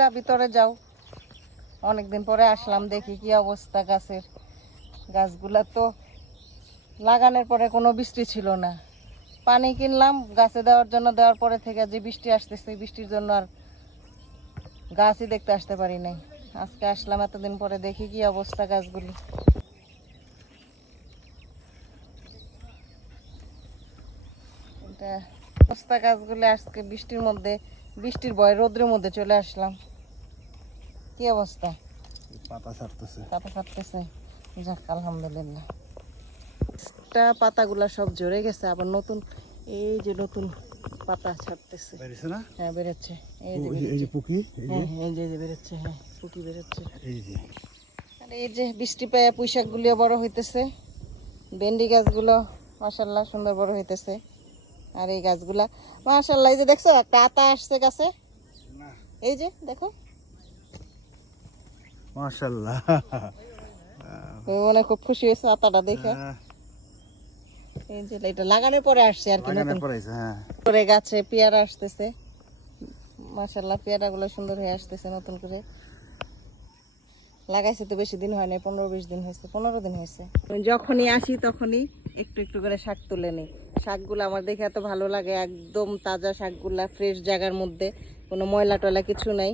হাঁটা, ভিতরে যাও। অনেকদিন পরে আসলাম, দেখি কি অবস্থা গাছের। গাছগুলা তো লাগানোর পরে কোনো বৃষ্টি ছিল না, পানি কিনলাম গাছে দেওয়ার জন্য, দেওয়ার পরে থেকে যে বৃষ্টি আসতেছে, বৃষ্টির জন্য আর গাছই দেখতে আসতে পারি নাই। আজকে আসলাম এতদিন পরে, দেখি কি অবস্থা গাছগুলি। এটা অবস্থা গাছগুলি আজকে বৃষ্টির মধ্যে, বৃষ্টির ভয় রোদ্রের মধ্যে চলে আসলাম। কি অবস্থা? পাতা ছাড়তেছে, পাতা ছাড়তেছে, যাক আলহামদুলিল্লাহ। পাতাগুলা সব ঝরে গেছে, আবার নতুন এই যে নতুন পাতা ছাড়তেছে। বেরিয়েছে না? হ্যাঁ বেরোচ্ছে, এই যে পুকি, হ্যাঁ এই যে বেরোচ্ছে, হ্যাঁ পুকি বেরোচ্ছে। এই যে আর এই যে বৃষ্টি পেয়ে পুঁই শাকগুলিও বড় হইতেছে, ভেন্ডি গাছগুলো মাশাআল্লাহ সুন্দর বড় হইতেছে। আর এই গাছগুলা মাশাআল্লাহ, এই যে দেখছো একটা আতা আসছে গাছে, এই যে দেখো মাশাআল্লাহ। মানে খুব খুশি হয়েছে আতাটা দেখে। এই যে এটা লাগানোর পরে আসছে আর কি, নতুন করে গাছে পেয়ারা আসতেছে মাশাআল্লাহ। পেয়ারা গুলো সুন্দর হয়ে আসতেছে নতুন করে। লাগাইছে তো বেশি দিন হয় না, 15-20 দিন হয়েছে, 15 দিন হয়েছে। যখনই আসি তখনই একটু একটু করে শাক তুলে নিই। শাকগুলো আমার দেখে এত ভালো লাগে, একদম তাজা শাকগুলা, ফ্রেশ জায়গার মধ্যে, কোনো ময়লা টয়লা কিছু নাই।